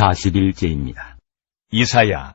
40일째입니다. 이사야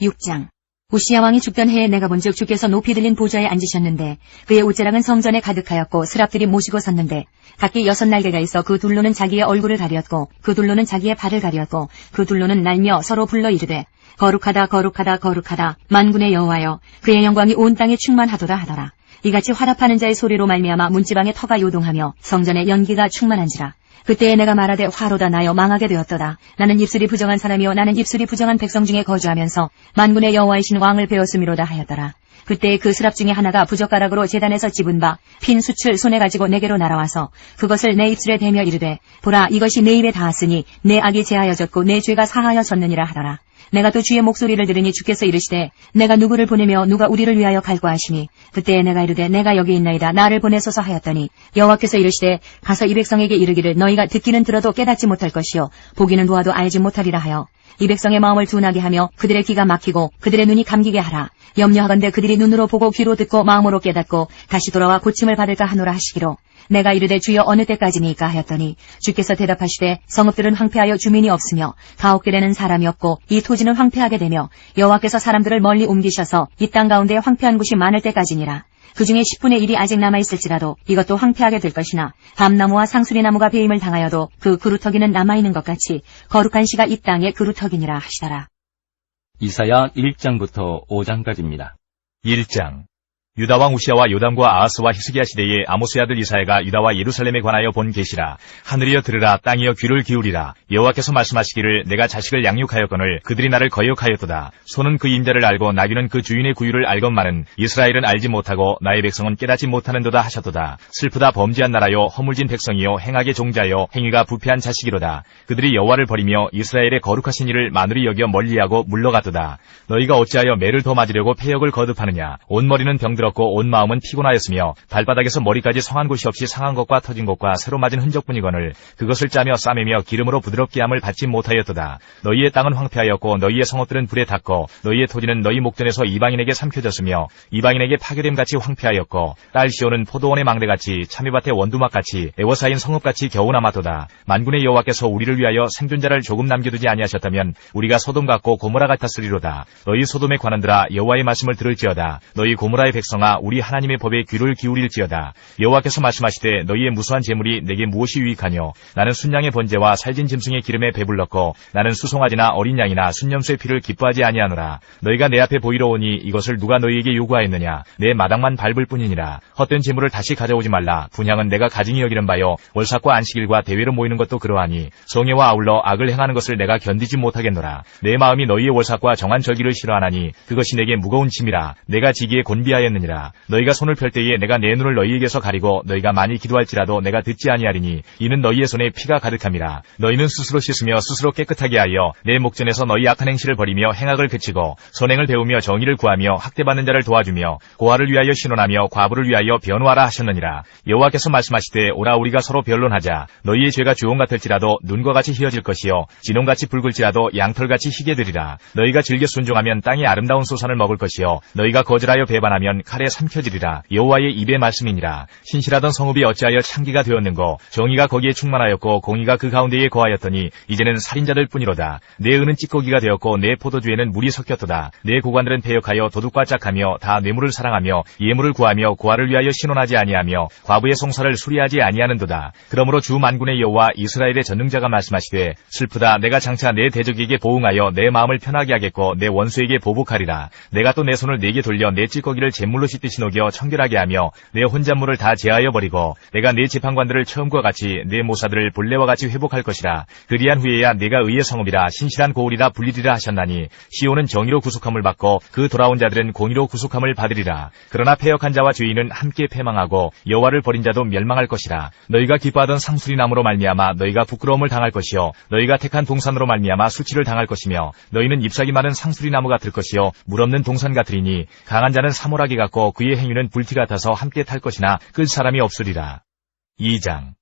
6장. 우시야 왕이 죽던 해에 내가 본즉 주께서 높이 들린 보좌에 앉으셨는데 그의 옷자락은 성전에 가득하였고 스랍들이 모시고 섰는데 각기 6날개가 있어 그 둘로는 자기의 얼굴을 가리었고 그 둘로는 자기의 발을 가리었고 그 둘로는 날며 서로 불러 이르되 거룩하다 거룩하다 거룩하다 만군의 여호와여 그의 영광이 온 땅에 충만하도다 하더라. 이같이 화답하는 자의 소리로 말미암아 문지방에 터가 요동하며 성전에 연기가 충만한지라. 그때에 내가 말하되 화로다 나여 망하게 되었도다. 나는 입술이 부정한 사람이요 나는 입술이 부정한 백성 중에 거주하면서 만군의 여호와이신 왕을 배웠음이로다 하였더라. 그때에 그 스랍 중에 하나가 부젓가락으로 제단에서 집은 바 핀 숯을 손에 가지고 내게로 날아와서 그것을 내 입술에 대며 이르되 보라 이것이 내 입에 닿았으니 내 악이 제하여졌고 내 죄가 사하여졌느니라 하더라. 내가 또 주의 목소리를 들으니 주께서 이르시되 내가 누구를 보내며 누가 우리를 위하여 갈고 하시니 그때에 내가 이르되 내가 여기 있나이다 나를 보내소서 하였더니 여호와께서 이르시되 가서 이 백성에게 이르기를 너희가 듣기는 들어도 깨닫지 못할 것이요 보기는 보아도 알지 못하리라 하여 이 백성의 마음을 둔하게 하며 그들의 귀가 막히고 그들의 눈이 감기게 하라. 염려하건대 그들이 눈으로 보고 귀로 듣고 마음으로 깨닫고 다시 돌아와 고침을 받을까 하노라 하시기로 내가 이르되 주여 어느 때까지니까 하였더니 주께서 대답하시되 성읍들은 황폐하여 주민이 없으며 가옥들에는 사람이 없고 이 토지는 황폐하게 되며 여호와께서 사람들을 멀리 옮기셔서 이 땅 가운데 황폐한 곳이 많을 때까지니라. 그 중에 10분의 1이 아직 남아있을지라도 이것도 황폐하게 될 것이나 밤나무와 상수리나무가 배임을 당하여도 그 그루터기는 남아있는 것 같이 거룩한 씨가 이 땅의 그루터기니라 하시더라. 이사야 1장부터 5장까지입니다. 1장 유다왕 우시야와 요담과 아하스와 히스기야 시대에 아모스의 아들 이사야가 유다와 예루살렘에 관하여 본 계시라. 하늘이여 들으라 땅이여 귀를 기울이라. 여호와께서 말씀하시기를 내가 자식을 양육하였거늘 그들이 나를 거역하였도다. 소는 그 임자를 알고 나귀는 그 주인의 구유를 알건만은 이스라엘은 알지 못하고 나의 백성은 깨닫지 못하는도다 하셨도다. 슬프다 범죄한 나라여 허물진 백성이여 행악의 종자여 행위가 부패한 자식이로다. 그들이 여호와를 버리며 이스라엘의 거룩하신 이를 마누리 여겨 멀리하고 물러갔도다. 너희가 어찌하여 매를 더 맞으려고 패역을 거듭하느냐. 온 머리는 병들었고 온 마음은 피곤하였으며 발바닥에서 머리까지 성한 곳이 없이 상한 것과 터진 것과 새로 맞은 흔적뿐이거늘 그것을 짜며 싸매며 기름으로 부드럽게 함을 받지 못하였도다. 너희의 땅은 황폐하였고 너희의 성읍들은 불에 탔고 너희의 토지는 너희 목전에서 이방인에게 삼켜졌으며 이방인에게 파괴됨같이 황폐하였고 딸 시온은 포도원의 망대같이 참외밭의 원두막같이 애워싸인 성읍같이 겨우 남았도다. 만군의 여호와께서 우리를 위하여 생존자를 조금 남겨두지 아니하셨다면 우리가 소돔 같고 고모라 같았으리로다. 너희 소돔의 관원들아 여호와의 말씀을 들을지어다. 너희 고모라의 백성아 우리 하나님의 법에 귀를 기울일지어다. 여호와께서 말씀하시되 너희의 무수한 재물이 내게 무엇이 유익하뇨. 나는 순양의 번제와 살진 짐승의 기름에 배불렀고 나는 수송아지나 어린 양이나 순념수의 피를 기뻐하지 아니하노라. 너희가 내 앞에 보이러 오니 이것을 누가 너희에게 요구하였느냐. 내 마당만 밟을 뿐이니라. 헛된 재물을 다시 가져오지 말라. 분향은 내가 가증히 여기는 바요 월삭과 안식일과 대회로 모이는 것도 그러하니 성회와 아울러 악을 행하는 것을 내가 견디지 못하겠노라. 내 마음이 너희의 월삭과 정한 절기를 싫어하나니 그것이 내게 무거운 짐이라. 내가 지기에 곤비하였느니라. 너희가 손을 펼 때에 내가 내 눈을 너희에게서 가리고 너희가 많이 기도할지라도 내가 듣지 아니하리니 이는 너희의 손에 피가 가득함이라. 너희는 스스로 씻으며 스스로 깨끗하게 하여 내 목전에서 너희 악한 행실을 버리며 행악을 그치고 선행을 배우며 정의를 구하며 학대받는 자를 도와주며 고아를 위하여 신원하며 과부를 위하여 변호하라 하셨느니라. 여호와께서 말씀하시되 오라 우리가 서로 변론하자. 너희의 죄가 주홍 같을지라도 눈과 같이 희어질 것이요 진홍같이 붉을지라도 양털같이 희게 되리라. 너희가 즐겨 순종하면 땅의 아름다운 소산을 먹을 것이요 너희가 거절하여 배반하면 칼에 삼켜지리라. 여호와의 입의 말씀이니라. 신실하던 성읍이 어찌하여 창기가 되었는고 정의가 거기에 충만하였고 공의가 그 가운데에 거하였더니 이제는 살인자들 뿐이로다. 내 은은 찌꺼기가 되었고 내 포도주에는 물이 섞였도다. 내 고관들은 패역하여 도둑과 짝하며 다 뇌물을 사랑하며 예물을 구하며 고아를 위하여 신원하지 아니하며 과부의 송사를 수리하지 아니하는도다. 그러므로 주 만군의 여호와 이스라엘의 전능자가 말씀하시되 슬프다. 내가 장차 내 대적에게 보응하여 내 마음을 편하게 하겠고 내 원수에게 보복하리라. 내가 또 내 손을 내게 돌려 내 찌꺼기를 잿물로 씻듯이 녹여 청결하게 하며 내 혼잣물을 다 제하여 버리고 내가 내 재판관들을 처음과 같이 내 모사들을 본래와 같이 회복할 것이라. 그리한 후에야 내가 의의 성읍이라 신실한 고울이라 불리리라 하셨나니 시온은 정의로 구속함을 받고 그 돌아온 자들은 공의로 구속함을 받으리라. 그러나 패역한 자와 죄인은 함께 패망하고 여호와를 버린 자도 멸망할 것이라. 너희가 기뻐하던 상수리 나무로 말미암아 너희가 부끄러움을 당할 것이요 너희가 택한 동산으로 말미암아 수치를 당할 것이며 너희는 잎사귀 많은 상수리 나무 같을 것이요 물 없는 동산 같으리니 강한 자는 사모라기 같고 그의 행위는 불티 같아서 함께 탈 것이나 끌 사람이 없으리라. 2장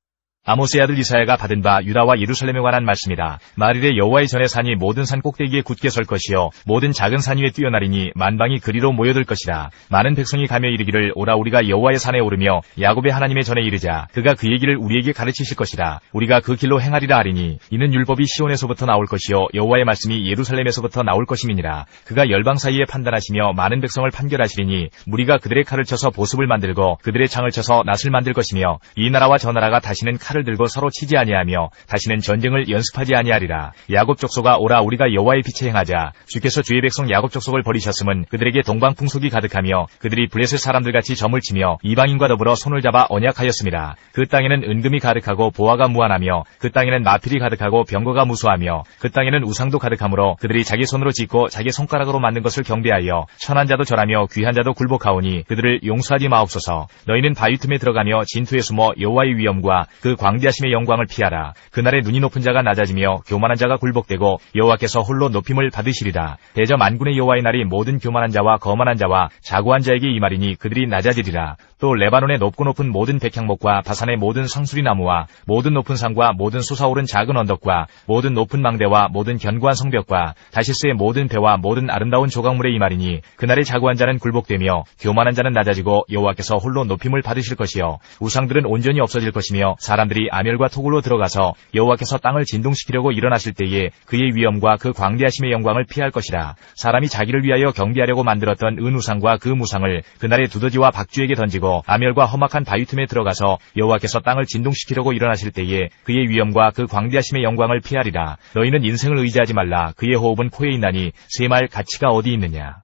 아모스의 아들 이사야가 받은 바 유다와 예루살렘에 관한 말씀이다. 말일에 여호와의 전에 산이 모든 산 꼭대기에 굳게 설 것이요 모든 작은 산 위에 뛰어나리니 만방이 그리로 모여들 것이다. 많은 백성이 가며 이르기를 오라 우리가 여호와의 산에 오르며 야곱의 하나님의 전에 이르자. 그가 그 얘기를 우리에게 가르치실 것이다. 우리가 그 길로 행하리라 하리니 이는 율법이 시온에서부터 나올 것이요 여호와의 말씀이 예루살렘에서부터 나올 것임이니라. 그가 열방 사이에 판단하시며 많은 백성을 판결하시리니 무리가 그들의 칼을 쳐서 보습을 만들고 그들의 창을 쳐서 낫을 만들 것이며 이 나라와 저 나라가 다시는 칼을 들고 서로 치지 아니하며 다시는 전쟁을 연습하지 아니하리라. 야곱 족속아 오라 우리가 여호와의 빛에 행하자. 주께서 주의 백성 야곱 족속을 버리셨음은 그들에게 동방풍속이 가득하며 그들이 블레셋 사람들같이 점을 치며 이방인과 더불어 손을 잡아 언약하였습니다. 그 땅에는 은금이 가득하고 보화가 무한하며 그 땅에는 마필이 가득하고 병거가 무수하며 그 땅에는 우상도 가득하므로 그들이 자기 손으로 짓고 자기 손가락으로 만든 것을 경배하여 천한 자도 절하며 귀한 자도 굴복하오니 그들을 용서하지 마옵소서. 너희는 바위 틈에 들어가며 진토에 숨어 여호와의 위엄과 그 광대하심의 영광을 피하라. 그날에 눈이 높은 자가 낮아지며 교만한 자가 굴복되고 여호와께서 홀로 높임을 받으시리라. 대저 만군의 여호와의 날이 모든 교만한 자와 거만한 자와 자고한 자에게 임하리니 그들이 낮아지리라. 또 레바논의 높고 높은 모든 백향목과 바산의 모든 상수리 나무와 모든 높은 산과 모든 솟아오른 작은 언덕과 모든 높은 망대와 모든 견고한 성벽과 다시스의 모든 배와 모든 아름다운 조각물에 임하리니 그날에 자고한 자는 굴복되며 교만한 자는 낮아지고 여호와께서 홀로 높임을 받으실 것이요 우상들은 온전히 없어질 것이며 사람들이 아멸과 토굴로 들어가서 여호와께서 땅을 진동시키려고 일어나실 때에 그의 위엄과 그 광대하심의 영광을 피할 것이라. 사람이 자기를 위하여 경배하려고 만들었던 은우상과 그 무상을 그날에 두더지와 박쥐에게 던지고 아멸과 험악한 바위 틈에 들어가서 여호와께서 땅을 진동시키려고 일어나실 때에 그의 위엄과 그 광대하심의 영광을 피하리라. 너희는 인생을 의지하지 말라. 그의 호흡은 코에 있나니 셈할 가치가 어디 있느냐.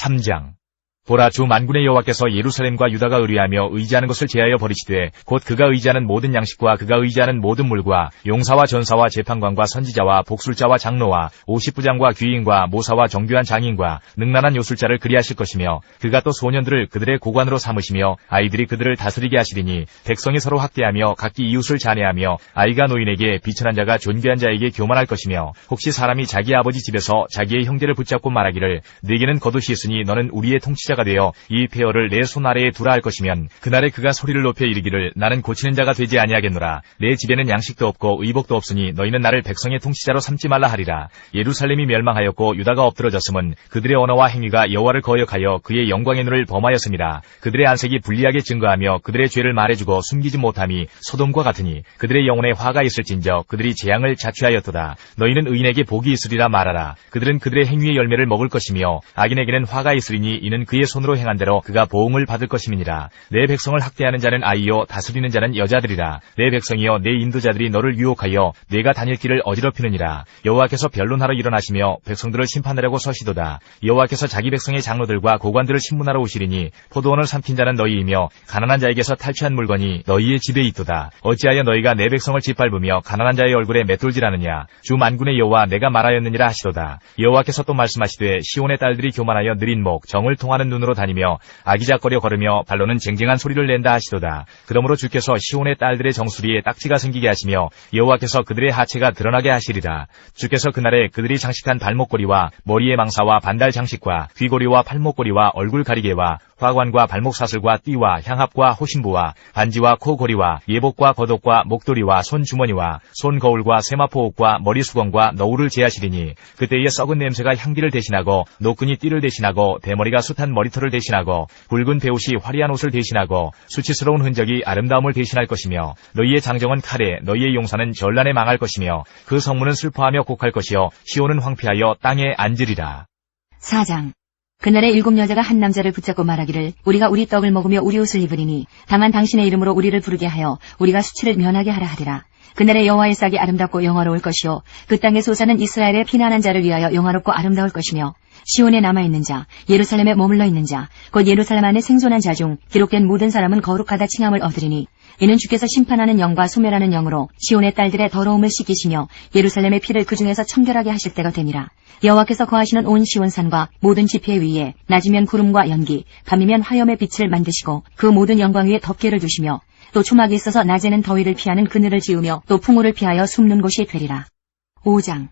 3장. 보라 주 만군의 여호와께서 예루살렘과 유다가 의뢰하며 의지하는 것을 제하여 버리시되 곧 그가 의지하는 모든 양식과 그가 의지하는 모든 물과 용사와 전사와 재판관과 선지자와 복술자와 장로와 50부장과 귀인과 모사와 정교한 장인과 능란한 요술자를 그리하실 것이며 그가 또 소년들을 그들의 고관으로 삼으시며 아이들이 그들을 다스리게 하시리니 백성이 서로 학대하며 각기 이웃을 잔해하며 아이가 노인에게 비천한 자가 존귀한 자에게 교만할 것이며 혹시 사람이 자기 아버지 집에서 자기의 형제를 붙잡고 말하기를 네게는 겉옷이 있으니 너는 우리의 통치자가 되어 이 폐허를 내 손 아래에 두라 할 것이면 그날에 그가 소리를 높여 이르기를 나는 고치는 자가 되지 아니하겠노라. 내 집에는 양식도 없고 의복도 없으니 너희는 나를 백성의 통치자로 삼지 말라 하리라. 예루살렘이 멸망하였고 유다가 엎드러졌음은 그들의 언어와 행위가 여호와를 거역하여 그의 영광의 눈을 범하였습니다. 그들의 안색이 불리하게 증거하며 그들의 죄를 말해주고 숨기지 못함이 소돔과 같으니 그들의 영혼에 화가 있을진저 그들이 재앙을 자취하였도다. 너희는 의인에게 복이 있으리라 말하라. 그들은 그들의 행위의 열매를 먹을 것이며 악인에게는 화가 있으리니 이는 그의 손으로 행한 대로 그가 보응을 받을 것임이니라. 내 백성을 학대하는 자는 아이요 다스리는 자는 여자들이라. 내 백성이여 내 인도자들이 너를 유혹하여 내가 다닐 길을 어지럽히느니라. 여호와께서 변론하러 일어나시며 백성들을 심판하려고 서시도다. 여호와께서 자기 백성의 장로들과 고관들을 신문하러 오시리니 포도원을 삼킨 자는 너희이며 가난한 자에게서 탈취한 물건이 너희의 집에 있도다. 어찌하여 너희가 내 백성을 짓밟으며 가난한 자의 얼굴에 맷돌질하느냐. 주 만군의 여호와 내가 말하였느니라 하시도다. 여호와께서 또 말씀하시되 시온의 딸들이 교만하여 느린 목 정을 통하는 눈으로 다니며 아기작거려 걸으며 발로는 쟁쟁한 소리를 낸다 하시도다. 그러므로 주께서 시온의 딸들의 정수리에 딱지가 생기게 하시며 여호와께서 그들의 하체가 드러나게 하시리라. 주께서 그날에 그들이 장식한 발목걸이와 머리의 망사와 반달 장식과 귀고리와 팔목걸이와 얼굴 가리개와 화관과 발목 사슬과 띠와 향합과 호신부와 반지와 코고리와 예복과 겉옷과 목도리와 손주머니와 손거울과 세마포옷과 머리수건과 너울을 제하시리니 그때에 썩은 냄새가 향기를 대신하고 노끈이 띠를 대신하고 대머리가 숱한 머리털을 대신하고 굵은 베옷이 화려한 옷을 대신하고 수치스러운 흔적이 아름다움을 대신할 것이며 너희의 장정은 칼에 너희의 용사는 전란에 망할 것이며 그 성문은 슬퍼하며 곡할 것이요 시온은 황폐하여 땅에 앉으리라. 4장. 그날에 7 여자가 한 남자를 붙잡고 말하기를 우리가 우리 떡을 먹으며 우리 옷을 입으리니 다만 당신의 이름으로 우리를 부르게 하여 우리가 수치를 면하게 하라 하리라. 그날에 여호와의 싹이 아름답고 영화로울 것이요 그 땅의 소사는 이스라엘의 피난한 자를 위하여 영화롭고 아름다울 것이며 시온에 남아있는 자, 예루살렘에 머물러 있는 자, 곧 예루살렘 안에 생존한 자 중 기록된 모든 사람은 거룩하다 칭함을 얻으리니 이는 주께서 심판하는 영과 소멸하는 영으로 시온의 딸들의 더러움을 씻기시며 예루살렘의 피를 그 중에서 청결하게 하실 때가 되니라. 여호와께서 거하시는 온 시온산과 모든 지폐 위에 낮이면 구름과 연기, 밤이면 화염의 빛을 만드시고 그 모든 영광 위에 덮개를 두시며 또 초막이 있어서 낮에는 더위를 피하는 그늘을 지으며 또 풍우를 피하여 숨는 곳이 되리라. 5장.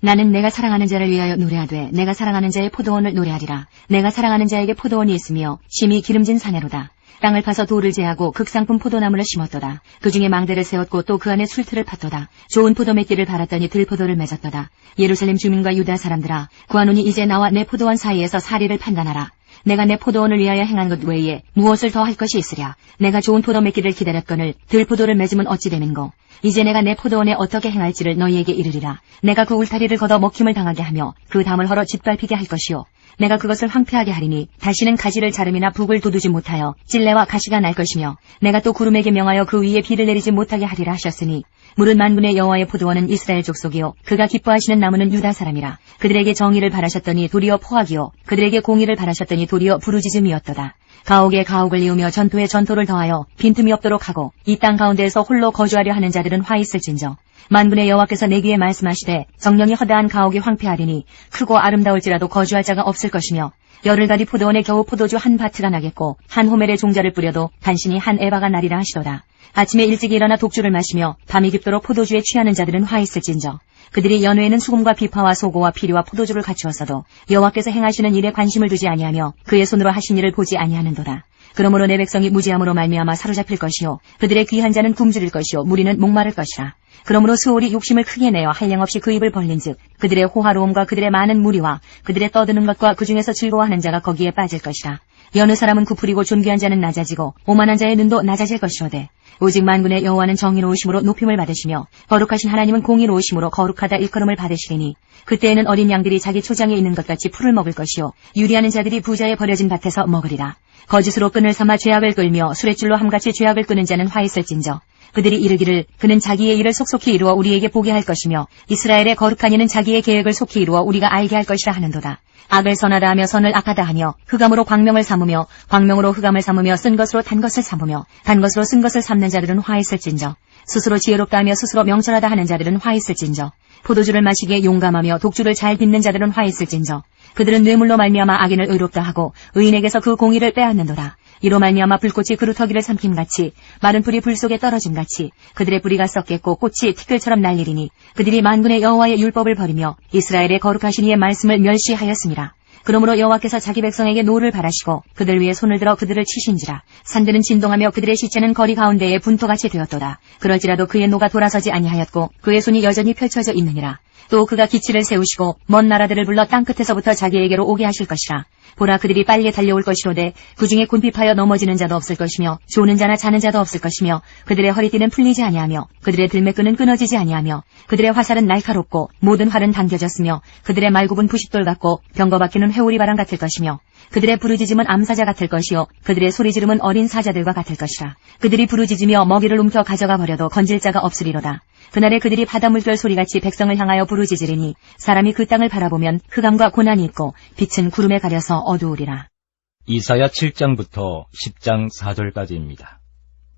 나는 내가 사랑하는 자를 위하여 노래하되 내가 사랑하는 자의 포도원을 노래하리라. 내가 사랑하는 자에게 포도원이 있으며 심히 기름진 사내로다. 땅을 파서 돌을 제하고 극상품 포도나무를 심었도다. 그 중에 망대를 세웠고 또 그 안에 술틀을 팠도다. 좋은 포도 맺기를 바랐더니 들포도를 맺었도다. 예루살렘 주민과 유다 사람들아, 구하노니 이제 나와 내 포도원 사이에서 사리를 판단하라. 내가 내 포도원을 위하여 행한 것 외에 무엇을 더 할 것이 있으랴. 내가 좋은 포도 맺기를 기다렸거늘 들포도를 맺으면 어찌 됨인고. 이제 내가 내 포도원에 어떻게 행할지를 너희에게 이르리라. 내가 그 울타리를 걷어 먹힘을 당하게 하며 그 담을 헐어 짓밟히게 할 것이요. 내가 그것을 황폐하게 하리니 다시는 가지를 자름이나 북을 돋우지 못하여 찔레와 가시가 날 것이며 내가 또 구름에게 명하여 그 위에 비를 내리지 못하게 하리라 하셨으니 물은 만군의 여호와의 포도원은 이스라엘 족속이요 그가 기뻐하시는 나무는 유다 사람이라. 그들에게 정의를 바라셨더니 도리어 포악이요 그들에게 공의를 바라셨더니 도리어 부르짖음이었도다. 가옥에 가옥을 이으며 전토에 전토를 더하여 빈틈이 없도록 하고 이 땅 가운데에서 홀로 거주하려 하는 자들은 화 있을진저. 만군의 여호와께서 내 귀에 말씀하시되 정령이 허다한 가옥이 황폐하리니 크고 아름다울지라도 거주할 자가 없을 것이며 열흘가리 포도원에 겨우 포도주 한 바트가 나겠고 한 호멜에 종자를 뿌려도 단신이 한 에바가 나리라 하시도다. 아침에 일찍 일어나 독주를 마시며 밤이 깊도록 포도주에 취하는 자들은 화 있을진저. 그들이 연회에는 수금과 비파와 소고와 피리와 포도주를 갖추었어도 여호와께서 행하시는 일에 관심을 두지 아니하며 그의 손으로 하신 일을 보지 아니하는도다. 그러므로 내 백성이 무지함으로 말미암아 사로잡힐 것이요 그들의 귀한 자는 굶주릴 것이요 무리는 목마를 것이라. 그러므로 수월이 욕심을 크게 내어 한량없이 그 입을 벌린즉 그들의 호화로움과 그들의 많은 무리와 그들의 떠드는 것과 그 중에서 즐거워하는 자가 거기에 빠질 것이라. 여느 사람은 구풀이고 존귀한 자는 낮아지고 오만한 자의 눈도 낮아질 것이로되 오직 만군의 여호와는 정의로우심으로 높임을 받으시며 거룩하신 하나님은 공의로우심으로 거룩하다 일컬음을 받으시리니 그때에는 어린 양들이 자기 초장에 있는 것 같이 풀을 먹을 것이요 유리하는 자들이 부자의 버려진 밭에서 먹으리라. 거짓으로 끈을 삼아 죄악을 끌며 수레줄로 함같이 죄악을 끄는 자는 화 있을진저. 그들이 이르기를 그는 자기의 일을 속속히 이루어 우리에게 보게 할 것이며 이스라엘의 거룩한 이는 자기의 계획을 속히 이루어 우리가 알게 할 것이라 하는도다. 악을 선하다 하며 선을 악하다 하며 흑암으로 광명을 삼으며 광명으로 흑암을 삼으며 쓴 것으로 단 것을 삼으며 단 것으로 쓴 것을 삼는 자들은 화 있을진저. 스스로 지혜롭다 하며 스스로 명철하다 하는 자들은 화 있을진저. 포도주를 마시기에 용감하며 독주를 잘 빚는 자들은 화 있을진저. 그들은 뇌물로 말미암아 악인을 의롭다 하고 의인에게서 그 공의를 빼앗는도다. 이로 말미암아 불꽃이 그루터기를 삼킴같이 마른 풀이 불 속에 떨어짐같이 그들의 뿌리가 썩겠고 꽃이 티끌처럼 날리리니 그들이 만군의 여호와의 율법을 버리며 이스라엘의 거룩하신 이의 말씀을 멸시하였습니다. 그러므로 여호와께서 자기 백성에게 노를 바라시고 그들 위에 손을 들어 그들을 치신지라. 산들은 진동하며 그들의 시체는 거리 가운데에 분토같이 되었도다. 그럴지라도 그의 노가 돌아서지 아니하였고 그의 손이 여전히 펼쳐져 있느니라. 또 그가 기치를 세우시고 먼 나라들을 불러 땅끝에서부터 자기에게로 오게 하실 것이라. 보라 그들이 빨리 달려올 것이로되 그 중에 곤핍하여 넘어지는 자도 없을 것이며 조는 자나 자는 자도 없을 것이며 그들의 허리띠는 풀리지 아니하며 그들의 들매끈은 끊어지지 아니하며 그들의 화살은 날카롭고 모든 활은 당겨졌으며 그들의 말굽은 부싯돌 같고 병거 박히는 회오리 바람 같을 것이며 그들의 부르짖음은 암사자 같을 것이요 그들의 소리지름은 어린 사자들과 같을 것이라. 그들이 부르짖으며 먹이를 움켜 가져가 버려도 건질 자가 없으리로다. 그날에 그들이 바다 물결 소리같이 백성을 향하여 부르짖으리니 사람이 그 땅을 바라보면 흑암과 고난이 있고 빛은 구름에 가려서 어두우리라. 이사야 7장부터 10장 4절까지입니다.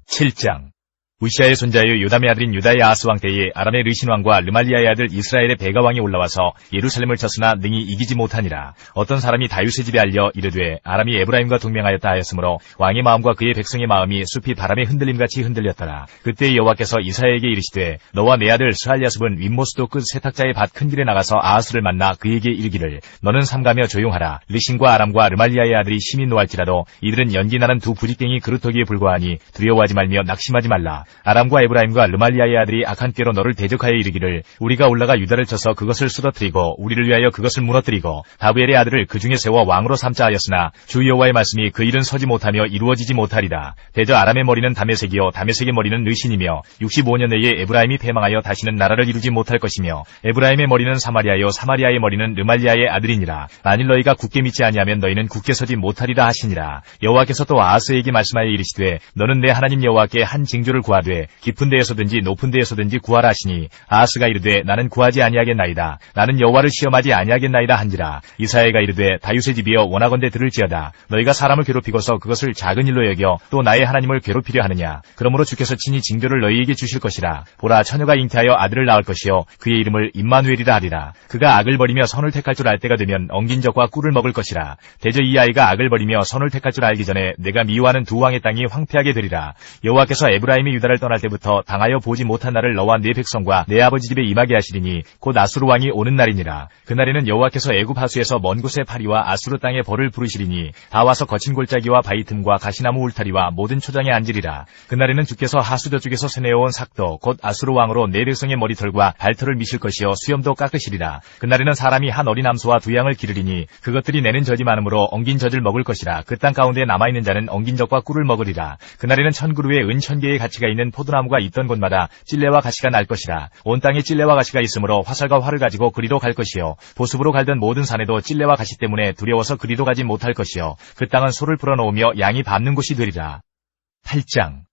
7장. 우시아의 손자여 요담의 아들인 유다의 아하스 왕 때에 아람의 르신 왕과 르말리아의 아들 이스라엘의 베가 왕이 올라와서 예루살렘을 쳤으나 능히 이기지 못하니라. 어떤 사람이 다윗의 집에 알려 이르되 아람이 에브라임과 동맹하였다 하였으므로 왕의 마음과 그의 백성의 마음이 숲이 바람의 흔들림같이 흔들렸더라. 그때 여호와께서 이사야에게 이르시되 너와 내 아들 스알랴습은 윗모스도 끝 세탁자의 밭 큰 길에 나가서 아하스를 만나 그에게 이르기를 너는 삼가며 조용하라. 르신과 아람과 르말리아의 아들이 심히 노할지라도 이들은 연기나는 두 부리깽이 그루터기에 불과하니 두려워하지 말며 낙심하지 말라. 아람과 에브라임과 르말리아의 아들이 악한 꾀로 너를 대적하여 이르기를 우리가 올라가 유다를 쳐서 그것을 쓰러뜨리고 우리를 위하여 그것을 무너뜨리고 다브엘의 아들을 그 중에 세워 왕으로 삼자 하였으나 주 여호와의 말씀이 그 일은 서지 못하며 이루어지지 못하리라. 대저 아람의 머리는 다메섹이요 다메섹의 머리는 르신이며 65년 내에 에브라임이 패망하여 다시는 나라를 이루지 못할 것이며 에브라임의 머리는 사마리아요 사마리아의 머리는 르말리아의 아들이니라. 만일 너희가 굳게 믿지 아니하면 너희는 굳게 서지 못하리라 하시니라. 여호와께서 또 아하스에게 말씀하여 이르시되 너는 내 하나님 여호와께 한 징조를 구하되 깊은 데에서든지 높은 데에서든지 구하라 하시니 아하스가 이르되 나는 구하지 아니하겠나이다. 나는 여호와를 시험하지 아니하겠나이다 한지라. 이사야가 이르되 다윗의 집이여 원하건대 들을지어다. 너희가 사람을 괴롭히고서 그것을 작은 일로 여겨 또 나의 하나님을 괴롭히려 하느냐. 그러므로 주께서 친히 징조를 너희에게 주실 것이라. 보라 처녀가 잉태하여 아들을 낳을 것이요 그의 이름을 임마누엘이라 하리라. 그가 악을 버리며 선을 택할 줄 알 때가 되면 엉긴 적과 꿀을 먹을 것이라. 대저 이 아이가 악을 버리며 선을 택할 줄 알기 전에 내가 미워하는 두 왕의 땅이 황폐하게 되리라. 여호와께서 에브라임의 유다를 떠날 때부터 당하여 보지 못한 날을 너와 네 백성과 내 아버지 집에 임하게 하시리니 곧 아수르 왕이 오는 날이니라. 그날에는 여호와께서 애굽 하수에서 먼 곳의 파리와 아수르 땅의 벌을 부르시리니 다 와서 거친 골짜기와 바위 틈과 가시나무 울타리와 모든 초장에 앉으리라. 그날에는 주께서 하수 저쪽에서 세내어온 삭도 곧 아수르 왕으로 네 백성의 머리털과 발털을 미실 것이요 수염도 깎으시리라. 그날에는 사람이 한 어린 암소와 두 양을 기르리니 그것들이 내는 젖이 많으므로 엉긴 젖을 먹을 것이라. 그 땅 가운데 남아있는 자는 엉긴 젖과 꿀을 먹으리라. 그날에는 1000그루의 은 1000개의 가치가 있는 포도나무가 있던 곳마다 찔레와 가시가 날 것이라. 온 땅에 찔레와 가시가 있으므로 화살과 활을 가지고 그리로 갈 것이요 보습으로 갈던 모든 산에도 찔레와 가시 때문에 두려워서 그리로 가지 못할 것이요 그 땅은 소를 불어넣으며 양이 밟는 곳이 되리라. 8장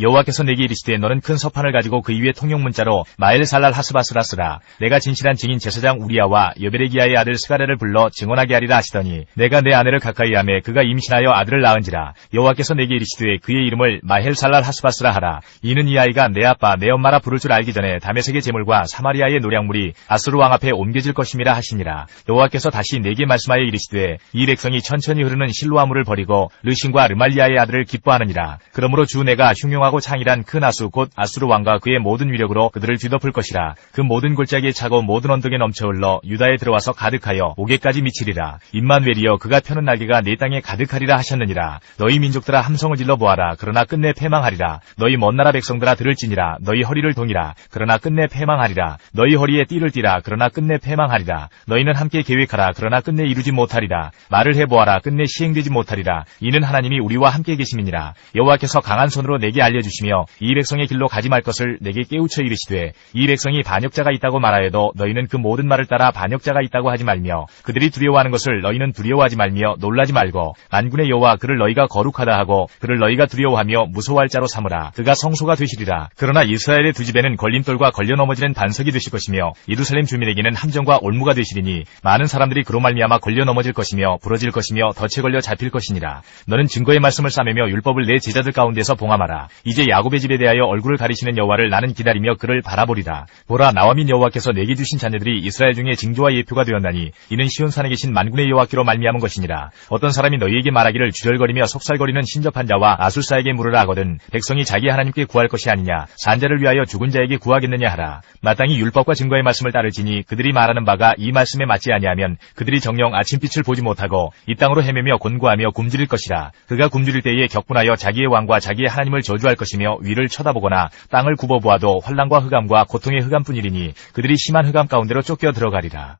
여호와께서 내게 이르시되 너는 큰 서판을 가지고 그 위에 통용문자로 마엘살랄 하스바스라 쓰라. 내가 진실한 증인 제사장 우리야와 여베레기야의 아들 스가랴를 불러 증언하게 하리라 하시더니 내가 내 아내를 가까이 하매 그가 임신하여 아들을 낳은지라. 여호와께서 내게 이르시되 그의 이름을 마헬살랄 하스바스라 하라. 이는 이 아이가 내 아빠 내 엄마라 부를 줄 알기 전에 다메섹의 제물과 사마리아의 노량물이 아수르 왕 앞에 옮겨질 것임이라 하시니라. 여호와께서 다시 내게 말씀하여 이르시되 이 백성이 천천히 흐르는 실로아물을 버리고 르신과 르말리아의 아들을 기뻐하느니라. 그러므로 주 내가 흉용하고 창일한 큰 아수 곧 아수르 왕과 그의 모든 위력으로 그들을 뒤덮을 것이라. 그 모든 골짜기에 차고 모든 언덕에 넘쳐 흘러 유다에 들어와서 가득하여 옥에까지 미치리라. 임마누엘이여 그가 펴는 날개가 내 땅에 가득하리라 하셨느니라. 너희 민족들아 함성을 질러 보아라. 그러나 끝내 패망하리라. 너희 먼 나라 백성들아 들을지니라. 너희 허리를 동이라. 그러나 끝내 패망하리라. 너희 허리에 띠를 띠라. 그러나 끝내 패망하리라. 너희는 함께 계획하라. 그러나 끝내 이루지 못하리라. 말을 해보아라. 끝내 시행되지 못하리라. 이는 하나님이 우리와 함께 계심이니라. 여호와께서 강한 손으로 내게 알려주시며 이 백성의 길로 가지 말 것을 내게 깨우쳐 이르시되 이 백성이 반역자가 있다고 말하여도 너희는 그 모든 말을 따라 반역자가 있다고 하지 말며 그들이 두려워하는 것을 너희는 두려워하지 말며 놀라지 말고 만군의 여호와 그를 너희가 거룩하다 하고 그를 너희가 두려워하며 무서워할 자로 삼으라. 그가 성소가 되시리라. 그러나 이스라엘의 두 집에는 걸림돌과 걸려 넘어지는 반석이 되실 것이며 예루살렘 주민에게는 함정과 올무가 되시리니 많은 사람들이 그로 말미암아 걸려 넘어질 것이며 부러질 것이며 덫에 걸려 잡힐 것이니라. 너는 증거의 말씀을 싸매며 율법을 내 제자들 가운데서 봉함하라. 이제 야곱의 집에 대하여 얼굴을 가리시는 여호와를 나는 기다리며 그를 바라보리라. 보라 나와 민 여호와께서 내게 주신 자녀들이 이스라엘 중에 징조와 예표가 되었나니 이는 시온산에 계신 만군의 여호와께로 말미암은 것이니라. 어떤 사람이 너희에게 말하기를 주절거리며 속살거리는 신접한 자와 아술사에게 물으라 하거든 백성이 자기 하나님께 구할 것이 아니냐 산자를 위하여 죽은 자에게 구하겠느냐 하라. 마땅히 율법과 증거의 말씀을 따르지니 그들이 말하는 바가 이 말씀에 맞지 아니하면 그들이 정녕 아침빛을 보지 못하고 이 땅으로 헤매며 곤고하며 굶주릴 것이라. 그가 굶주릴 때에 격분하여 자기의 왕과 자기의 하나님을 저주할 것이며 위를 쳐다보거나 땅을 굽어보아도 환난과 흑암과 고통의 흑암뿐이리니 그들이 심한 흑암 가운데로 쫓겨 들어가리라.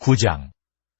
9장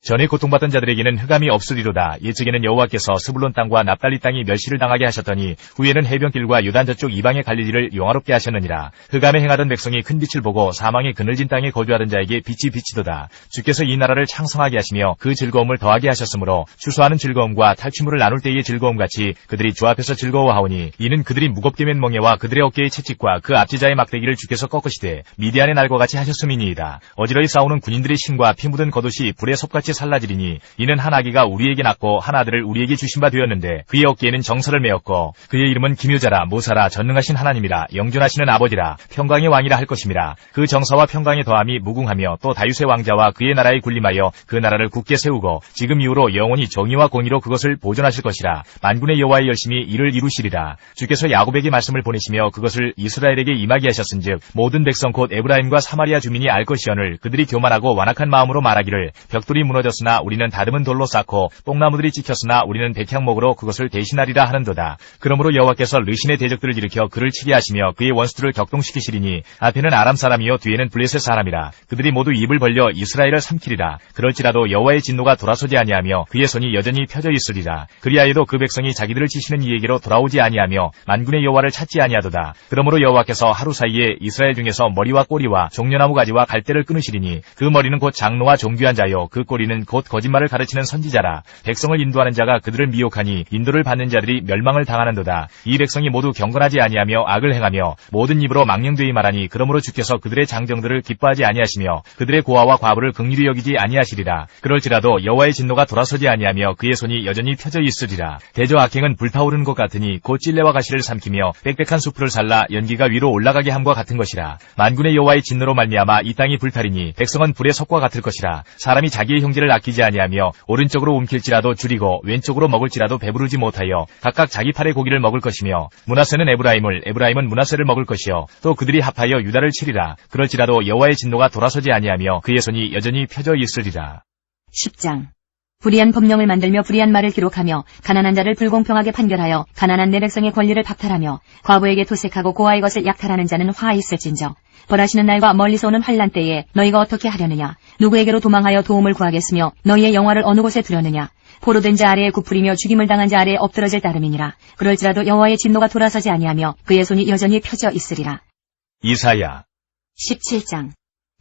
전에 고통받던 자들에게는 흑암이 없으리로다. 예측에는 여호와께서 스불론 땅과 납달리 땅이 멸시를 당하게 하셨더니 후에는 해변길과 요단 저쪽 이방의 갈릴리를 영화롭게 하셨느니라. 흑암에 행하던 백성이 큰 빛을 보고 사망의 그늘진 땅에 거주하던 자에게 빛이 비치도다. 주께서 이 나라를 창성하게 하시며 그 즐거움을 더하게 하셨으므로 추수하는 즐거움과 탈취물을 나눌 때의 즐거움같이 그들이 주 앞에서 즐거워하오니 이는 그들이 무겁게 맨 멍에와 그들의 어깨의 채찍과 그 앞지자의 막대기를 주께서 꺾으시되 미디안의 날과 같이 하셨음이니이다. 어지러이 싸우는 군인들의 신과 피 묻은 겉옷이 불의 섭같이 살라지리니 이는 한 아기가 우리에게 낳고 한 아들을 우리에게 주신 바 되었는데 그의 어깨에는 정설을 메었고 그의 이름은 기묘자라 모사라 전능하신 하나님이라 영존하시는 아버지라 평강의 왕이라 할 것임이라. 그 정사와 평강의 더함이 무궁하며 또 다윗의 왕자와 그의 나라에 군림하여 그 나라를 굳게 세우고 지금 이후로 영원히 정의와 공의로 그것을 보존하실 것이라. 만군의 여호와의 열심히 이를 이루시리라. 주께서 야곱에게 말씀을 보내시며 그것을 이스라엘에게 임하게 하셨은즉 모든 백성 곧 에브라임과 사마리아 주민이 알 것이오늘 그들이 교만하고 완악한 마음으로 말하기를 벽돌이 무너졌으나 우리는 다듬은 돌로 쌓고 뽕나무들이 찍혔으나 우리는 백향목으로 그것을 대신하리라 하는도다. 그러므로 여호와께서 르신의 대적들을 일으켜 그를 치게 하시며 그의 원수들을 격동시키시리니 앞에는 아람 사람이요 뒤에는 블레셋 사람이라. 그들이 모두 입을 벌려 이스라엘을 삼키리라. 그럴지라도 여호와의 진노가 돌아서지 아니하며 그의 손이 여전히 펴져 있으리라. 그리하여도 그 백성이 자기들을 치시는 이에게로 돌아오지 아니하며 만군의 여호와를 찾지 아니하도다. 그러므로 여호와께서 하루 사이에 이스라엘 중에서 머리와 꼬리와 종려나무 가지와 갈대를 끊으시리니 그 머리는 곧 장로와 존귀한 자요 그 꼬리는 곧 거짓말을 가르치는 선지자라. 백성을 인도하는 자가 그들을 미혹하니 인도를 받는 자들이 멸망을 당하는도다. 이 백성이 모두 경건하지 아니하며 악을 행하며 모든 입으로 망령되이 말하니 그러므로 주께서 그들의 장정들을 기뻐하지 아니하시며 그들의 고아와 과부를 긍휼히 여기지 아니하시리라. 그럴지라도 여호와의 진노가 돌아서지 아니하며 그의 손이 여전히 펴져 있으리라. 대저 악행은 불타오르는 것 같으니 곧 찔레와 가시를 삼키며 빽빽한 수풀을 살라 연기가 위로 올라가게 함과 같은 것이라. 만군의 여호와의 진노로 말미암아 이 땅이 불타리니 백성은 불의 섭과 같을 것이라. 사람이 자기의 형 형제를 아끼지 아니하며 오른쪽으로 움킬지라도 줄이고 왼쪽으로 먹을지라도 배부르지 못하여 각각 자기 팔의 고기를 먹을 것이며 므낫세는 에브라임은 므낫세를 먹을 것이요 또 그들이 합하여 유다를 치리라. 그럴지라도 여호와의 진노가 돌아서지 아니하며 그의 손이 여전히 펴져 있으리라. 10장. 불의한 법령을 만들며 불의한 말을 기록하며 가난한 자를 불공평하게 판결하여 가난한 내 백성의 권리를 박탈하며 과부에게 토색하고 고아의 것을 약탈하는 자는 화 있을진저. 벌하시는 날과 멀리서 오는 환란 때에 너희가 어떻게 하려느냐? 누구에게로 도망하여 도움을 구하겠으며 너희의 영화를 어느 곳에 두려느냐? 포로된 자 아래에 굽으리며 죽임을 당한 자 아래에 엎드러질 따름이니라. 그럴지라도 여호와의 진노가 돌아서지 아니하며 그의 손이 여전히 펴져 있으리라. 이사야 17장.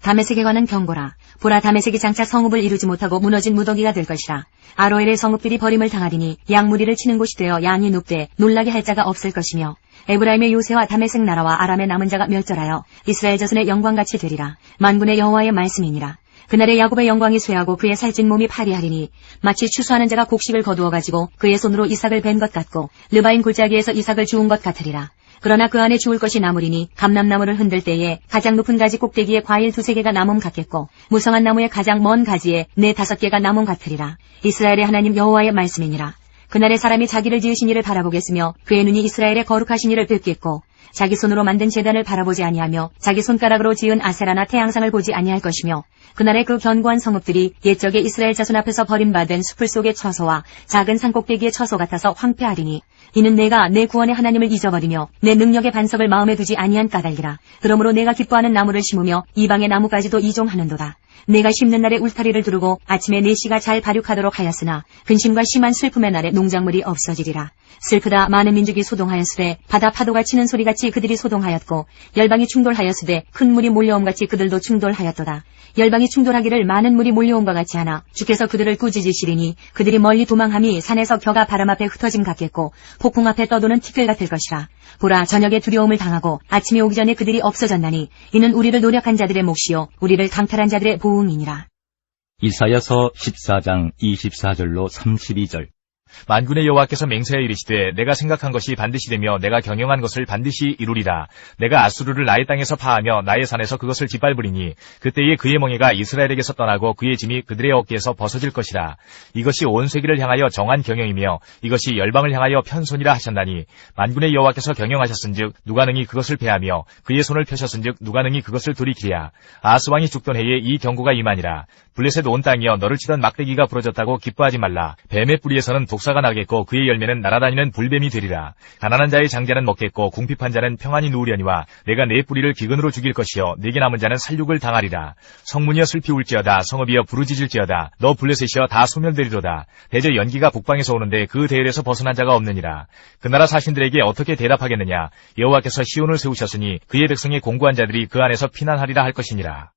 다메섹에 관한 경고라. 보라, 다메섹이 장차 성읍을 이루지 못하고 무너진 무더기가 될 것이라. 아로엘의 성읍들이 버림을 당하리니 양무리를 치는 곳이 되어 양이 눕되 놀라게 할 자가 없을 것이며 에브라임의 요새와 다메섹 나라와 아람의 남은 자가 멸절하여 이스라엘 자손의 영광같이 되리라. 만군의 여호와의 말씀이니라. 그날에 야곱의 영광이 쇠하고 그의 살찐 몸이 파리하리니 마치 추수하는 자가 곡식을 거두어가지고 그의 손으로 이삭을 벤 것 같고 르바인 골짜기에서 이삭을 주운 것 같으리라. 그러나 그 안에 주울 것이 나무리니 감람나무를 흔들 때에 가장 높은 가지 꼭대기에 과일 2-3개가 나무 같겠고 무성한 나무의 가장 먼 가지에 4-5개가 나무 같으리라. 이스라엘의 하나님 여호와의 말씀이니라. 그날에 사람이 자기를 지으신 이를 바라보겠으며 그의 눈이 이스라엘의 거룩하신 이를 뵙겠고 자기 손으로 만든 제단을 바라보지 아니하며 자기 손가락으로 지은 아세라나 태양상을 보지 아니할 것이며 그날에 그 견고한 성읍들이 옛적에 이스라엘 자손 앞에서 버림받은 숲을 속의 처소와 작은 산꼭대기의 처소 같아서 황폐하리니 이는 내가 내 구원의 하나님을 잊어버리며 내 능력의 반석을 마음에 두지 아니한 까닭이라. 그러므로 내가 기뻐하는 나무를 심으며 이방의 나무까지도 이종하는도다. 내가 심는 날에 울타리를 두르고 아침에 내 씨가 잘 발육하도록 하였으나 근심과 심한 슬픔의 날에 농작물이 없어지리라. 슬프다. 많은 민족이 소동하였으되 바다 파도가 치는 소리같이 그들이 소동하였고 열방이 충돌하였으되 큰 물이 몰려옴같이 그들도 충돌하였도다. 열방이 충돌하기를 많은 물이 몰려온과 같이 하나 주께서 그들을 꾸짖으시리니 그들이 멀리 도망함이 산에서 벼가 바람 앞에 흩어짐 같겠고 폭풍 앞에 떠도는 티끌 같을 것이라. 보라, 저녁에 두려움을 당하고 아침이 오기 전에 그들이 없어졌나니 이는 우리를 노력한 자들의 몫이요 우리를 강탈한 자들의 보응이니라. 이사야서 14장 24절로 32절. 만군의 여호와께서 맹세하여 이르시되 내가 생각한 것이 반드시 되며 내가 경영한 것을 반드시 이루리라. 내가 아수르를 나의 땅에서 파하며 나의 산에서 그것을 짓밟으리니 그때에 그의 멍에가 이스라엘에게서 떠나고 그의 짐이 그들의 어깨에서 벗어질 것이라. 이것이 온 세계를 향하여 정한 경영이며 이것이 열방을 향하여 편손이라 하셨나니 만군의 여호와께서 경영하셨은즉 누가 능히 그것을 패하며 그의 손을 펴셨은즉 누가 능히 그것을 돌이키랴. 아하스 왕이 죽던 해에 이 경고가 임하니라. 블레셋 온 땅이여 너를 치던 막대기가 부러졌다고 기뻐하지 말라. 뱀의 뿌리에서는 독사가 나겠고 그의 열매는 날아다니는 불뱀이 되리라. 가난한 자의 장자는 먹겠고 궁핍한 자는 평안히 누우려니와 내가 내 뿌리를 기근으로 죽일 것이요 내게 남은 자는 살육을 당하리라. 성문이여 슬피 울지어다. 성읍이여 부르짖을지어다. 너 블레셋이여 다 소멸되리로다. 대저 연기가 북방에서 오는데 그 대열에서 벗어난 자가 없느니라. 그 나라 사신들에게 어떻게 대답하겠느냐. 여호와께서 시온을 세우셨으니 그의 백성의 공고한 자들이 그 안에서 피난하리라 할 것이니라.